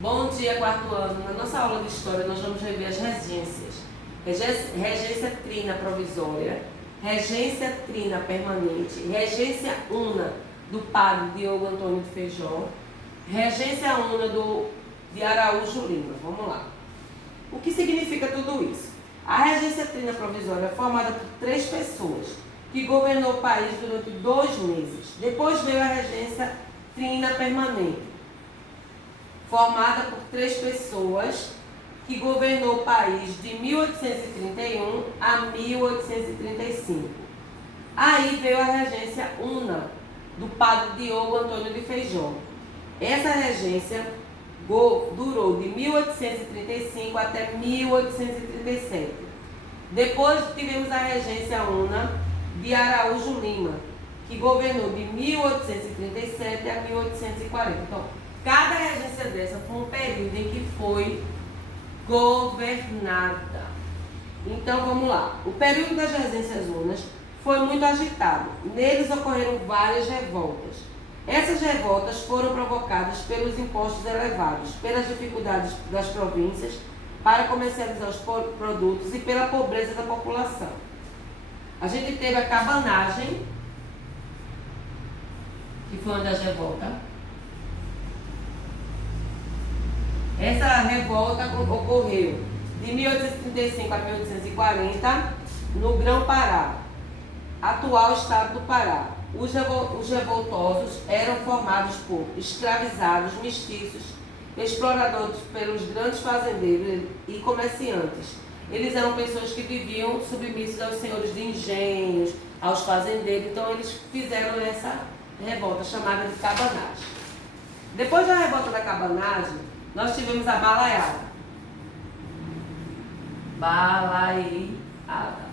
Bom dia, quarto ano. Na nossa aula de História, nós vamos rever as regências. Regência trina provisória, regência trina permanente, regência una do padre Diogo Antônio de Feijó, regência una de Araújo Lima. Vamos lá. O que significa tudo isso? A regência trina provisória é formada por 3 pessoas, que governou o país durante 2 meses. Depois veio a regência trina permanente, formada por 3 pessoas, que governou o país de 1831 a 1835. Aí veio a regência una do padre Diogo Antônio de Feijó. Essa regência durou de 1835 até 1837. Depois tivemos a regência una de Araújo Lima, que governou de 1837 a 1840. Então, cada regência dessa foi um período em que foi governada. Então, vamos lá. O período das regências unas foi muito agitado. Neles ocorreram várias revoltas. Essas revoltas foram provocadas pelos impostos elevados, pelas dificuldades das províncias para comercializar os produtos e pela pobreza da população. A gente teve a cabanagem, que foi uma das revoltas. Essa revolta ocorreu de 1835 a 1840 no Grão-Pará, atual estado do Pará. Os revoltosos eram formados por escravizados, mestiços, exploradores pelos grandes fazendeiros e comerciantes. Eles eram pessoas que viviam submissos aos senhores de engenhos, aos fazendeiros. Então eles fizeram essa revolta chamada de cabanagem. Depois da revolta da cabanagem, nós tivemos a balaiada. Balaiada.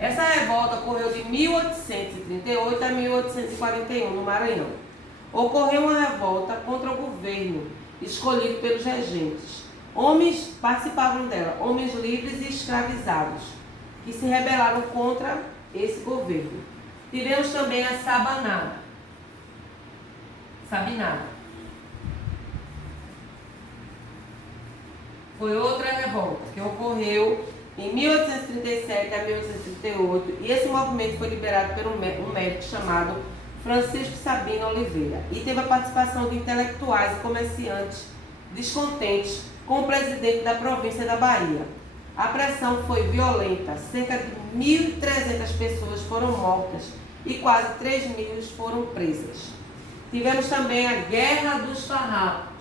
Essa revolta ocorreu de 1838 a 1841 no Maranhão. Ocorreu uma revolta contra o governo escolhido pelos regentes. Homens participavam dela, homens livres e escravizados, que se rebelaram contra esse governo. Tivemos também a Sabinada. Foi outra revolta que ocorreu em 1837 a 1838, e esse movimento foi liderado por um médico chamado Francisco Sabino Oliveira, e teve a participação de intelectuais e comerciantes descontentes com o presidente da província da Bahia. A pressão foi violenta, cerca de 1.300 pessoas foram mortas e quase 3.000 foram presas. Tivemos também a Guerra dos Farrapos.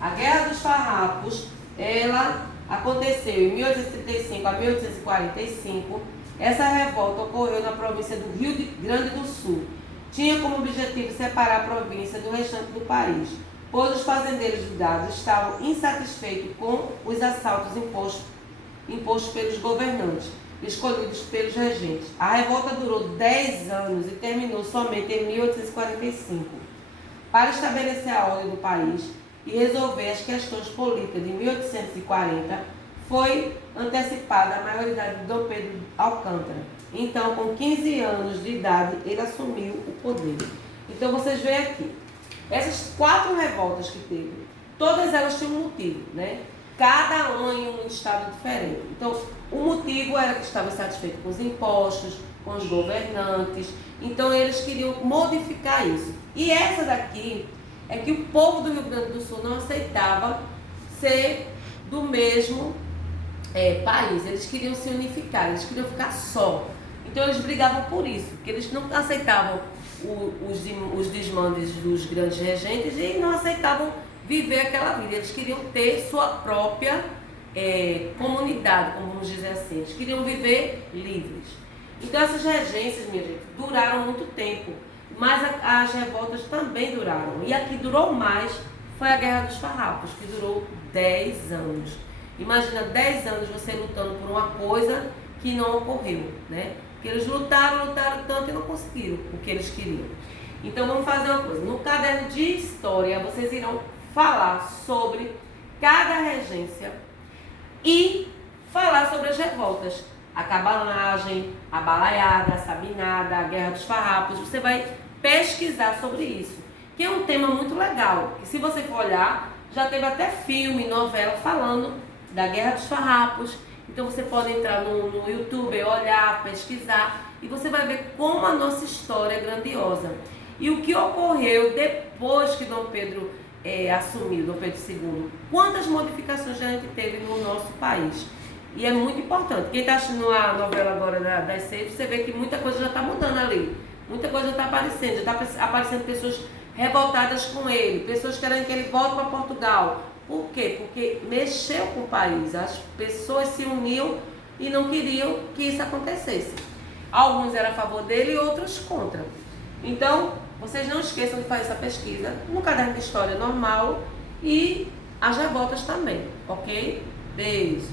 A Guerra dos Farrapos, ela aconteceu em 1835 a 1845. Essa revolta ocorreu na província do Rio Grande do Sul. Tinha como objetivo separar a província do restante do país, pois os fazendeiros judaicos estavam insatisfeitos com os assaltos impostos pelos governantes, escolhidos pelos regentes. A revolta durou 10 anos e terminou somente em 1845. Para estabelecer a ordem do país e resolver as questões políticas de 1840, foi antecipada a maioridade de Dom Pedro Alcântara. Então, com 15 anos de idade, ele assumiu o poder. Então, vocês veem aqui, essas 4 revoltas que teve, todas elas tinham um motivo, né? Cada uma em um estado diferente. Então, o motivo era que estavam insatisfeitos com os impostos, com os governantes. Então, eles queriam modificar isso. E essa daqui é que o povo do Rio Grande do Sul não aceitava ser do mesmo país. Eles queriam se unificar, eles queriam ficar só. Então eles brigavam por isso, porque eles não aceitavam os desmandes dos grandes regentes e não aceitavam viver aquela vida. Eles queriam ter sua própria comunidade, como vamos dizer assim. Eles queriam viver livres. Então essas regências, minha gente, duraram muito tempo. Mas as revoltas também duraram. E a que durou mais foi a Guerra dos Farrapos, que durou 10 anos. Imagina 10 anos você lutando por uma coisa que não ocorreu, né? Porque eles lutaram tanto e não conseguiram o que eles queriam. Então vamos fazer uma coisa. No caderno de história, vocês irão falar sobre cada regência e falar sobre as revoltas. A cabanagem, a balaiada, a sabinada, a guerra dos farrapos. Você vai pesquisar sobre isso, que é um tema muito legal. E se você for olhar, já teve até filme, novela falando da guerra dos farrapos. Então você pode entrar no YouTube, olhar, pesquisar, e você vai ver como a nossa história é grandiosa. E o que ocorreu depois que Dom Pedro assumiu, Dom Pedro II. Quantas modificações a gente teve no nosso país. E é muito importante. Quem está assistindo a novela agora das 6, você vê que muita coisa já está mudando ali. Muita coisa já está aparecendo. Já está aparecendo pessoas revoltadas com ele, pessoas querendo que ele volte para Portugal. Por quê? Porque mexeu com o país. As pessoas se uniam e não queriam que isso acontecesse. Alguns eram a favor dele e outros contra. Então, vocês não esqueçam de fazer essa pesquisa no caderno de história normal e as revoltas também, ok? Beijo!